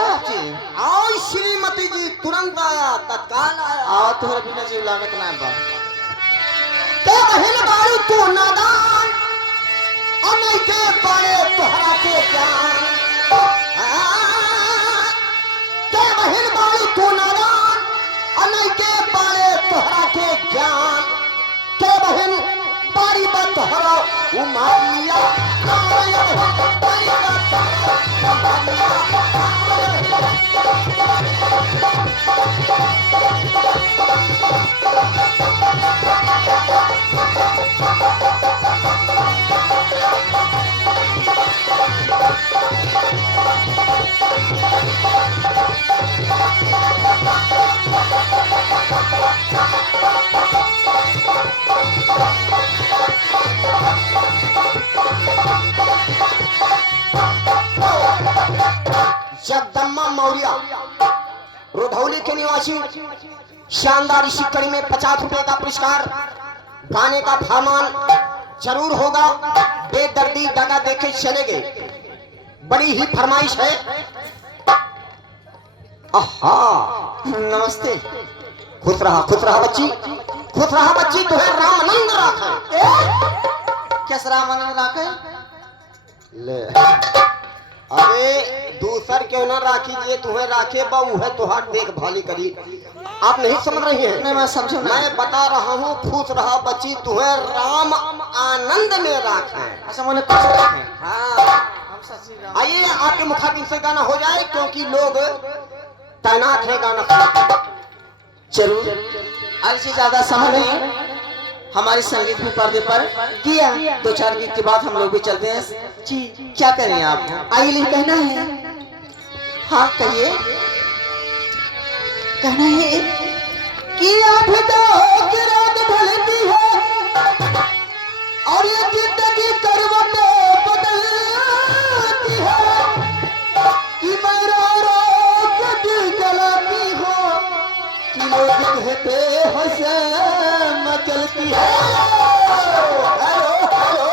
साहब जी। आओ श्रीमती जी तुरंत आया, तत्काल आया। आओ तोहरा बिना जीव लाने का नाम बा। के बहिन बारू तू नादान, अनई के बड़े तोहरा के ज्ञान। के बहिन बारू तू नादान, अनई के बड़े तोहरा के ज्ञान। के बहिन बारी बा तोहरा उमारिया, जगदम्बा मौर्य रुधौली के निवासी, शानदार इसी कड़ी में 50 रुपए का पुरस्कार। गाने का फरमान जरूर होगा, बेदर्दी दगा देखे चले गए, बड़ी ही फरमाइश है। आहा नमस्ते। खुश रहा बच्ची, खुश रहा बच्ची, तुम्हें रामानंद राखे। कैसे रामानंद राखे? ले अरे दूसर क्यों ना राखी, ये तुम्हें राखे बहू है तुहार देखभाली करी। आप नहीं समझ रही हैं? नहीं मैं समझू ना। मैं बता रहा हूँ, खुश रहा बच्ची, तुम्हें राम आनंद में राखे। अच्छा मैंने खुश रखे। हाँ आइए आपके मुखातिब से गाना हो जाए, क्योंकि लोग तैनात है गाना सुनने। जरूर। अर्जी ज्यादा समय नहीं, हमारी संगीत भी पर्दे पर किया। 2-4 गीत के बाद हम लोग भी चलते हैं जी। क्या करें आप? आइए कहना है। हाँ कहिए। कहना है कि आप तो की रात ढलती है और ये जिंदगी करवट बदलती है कि मैं रो के दिल जलाती हो कि लोग कहते हंसे मचलती है। हेलो,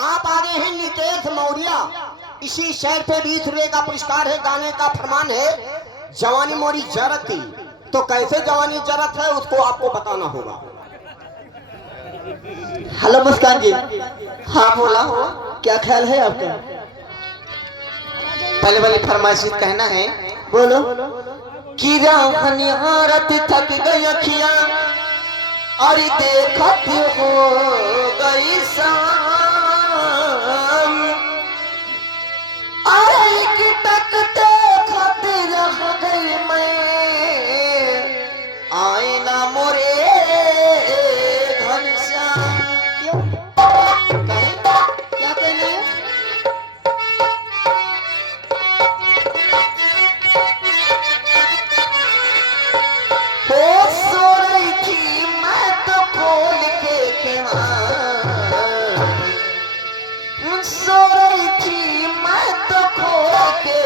आप आगे हैं नितेश मौर्य। इसी शहर पे 20 रुपए का पुरस्कार है। गाने का फरमान है जवानी मोरी जरत थी, तो कैसे जवानी जरत है उसको आपको बताना होगा। हेलो मुस्कान जी। हाँ बोला हो, क्या ख्याल है आपका? पहले वाली फरमाइश कहना है। बोलो। कि रात थक गई अखियां और देखत हो गई शाम, अरे एक तकते खातिर रह गई मैं आईना मोरे घनश्याम। क्यों? क्या कहना है? सो रही थी मैं तो खोल के केवाड़, सो रही थी मैं तो खोल के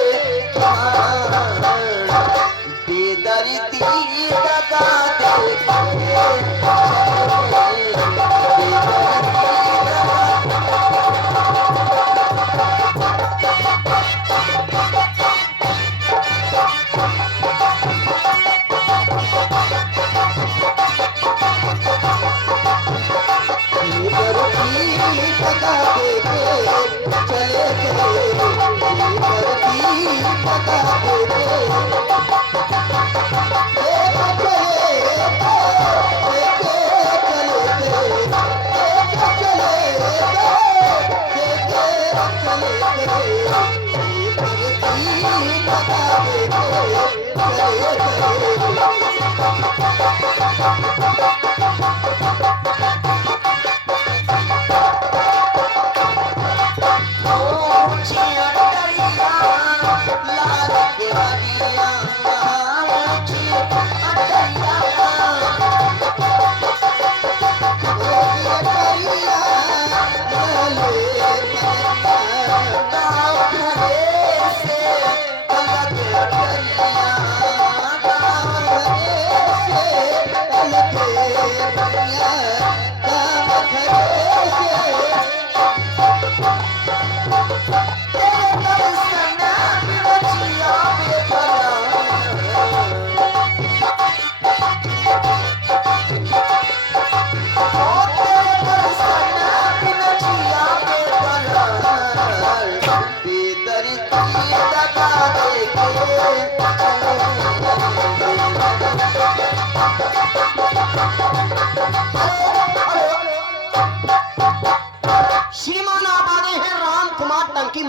केवाड़, बेदर्दी दगा के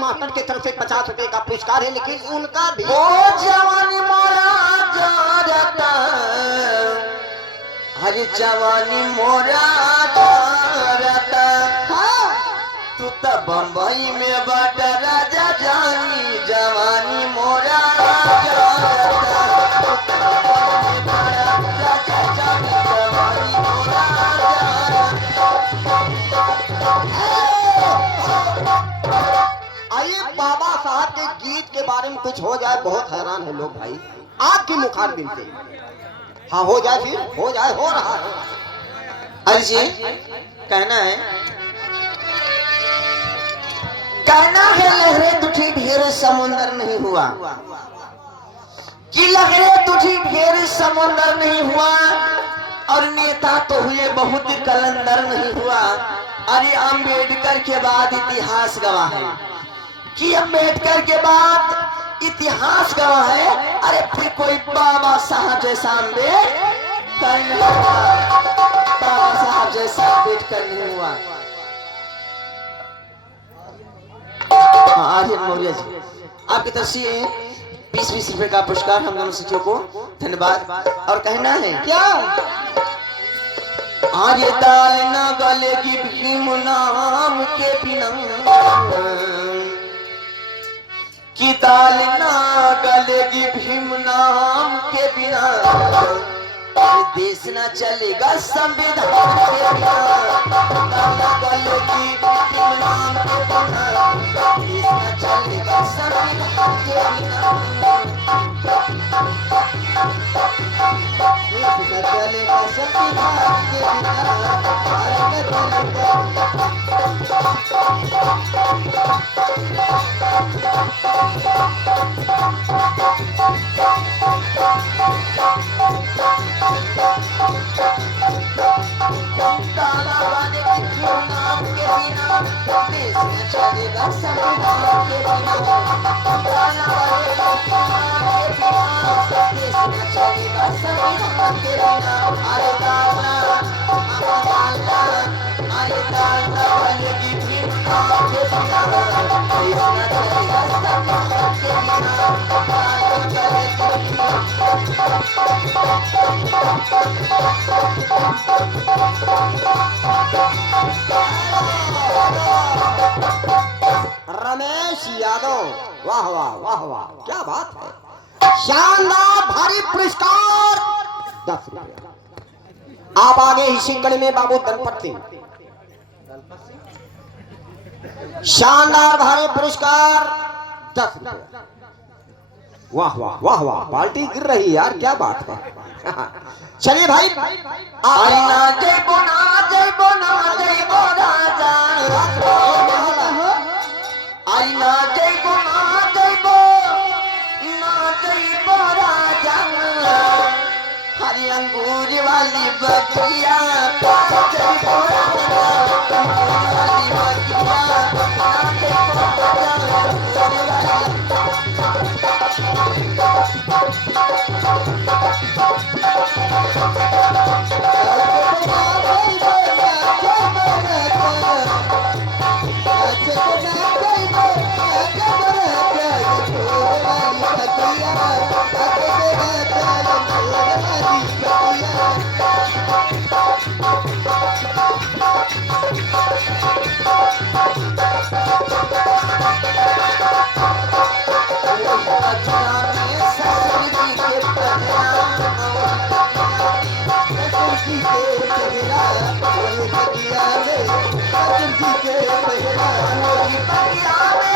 मास्टर की तरफ से 50 रुपए का पुरस्कार है, लेकिन उनका भी ओ जवानी मोरा जारता, हरे जवानी मोरा जारता। हाँ, तू तो बम्बई में बाट राजा जानी, जवानी मोरा जारता। राजा जानी, जवानी मोरा आइए बाबा साहब के गीत के बारे में कुछ हो जाए, बहुत हैरान है लोग भाई आपकी मुखारबिन से। हाँ हो जाए, फिर हो जाए, हो रहा है। अरे जी कहना है, कहना है लहरें तुझी ढेर समुंदर नहीं हुआ, कि लहरें तुझी ढेर समुंदर नहीं हुआ, और नेता तो हुए बहुत कलंदर नहीं हुआ। अरे अंबेडकर के बाद इतिहास गवाह है, कि अंबेडकर के बाद इतिहास गवाह है। अरे फिर कोई बाबा साहब जैसा अम्बेडकर नहीं हुआ, बाबा साहब जैसा अम्बेडकर नहीं हुआ। आर्यन मौर्य जी आपकी तरफ से 20-20 रुपए का पुरस्कार हम दोनों साथियों को धन्यवाद। और कहना है क्या, आर्य दाल न गलेगी भीम नाम के बिना, कि दाल न गलेगी भीम नाम के बिना, देश न चलेगा संविधान के बिना। दाल न गलेगी भीम नाम के बिना, देश न चलेगा संविधान के बिना। देश न चलेगा संविधान के रमेश यादव, वाह वाह वाह वाह, क्या बात है। शानदार भारी पुरस्कार 10 रुपया। आप आगे इसी कड़ी में बाबू दलपत सिंह। शानदार भारी पुरस्कार 10 रुपया। वाह वाह वाह वाह, पार्टी गिर रही यार, क्या बात है। चलिए भाई, अरे ना जय बोना जय बोना जय बोना आई ना जय बोना जय बो ना जय बोरा जान, हरी अंगूर वाली बगिया जय बोरा अंगूर वाली बगिया ना जय बोरा के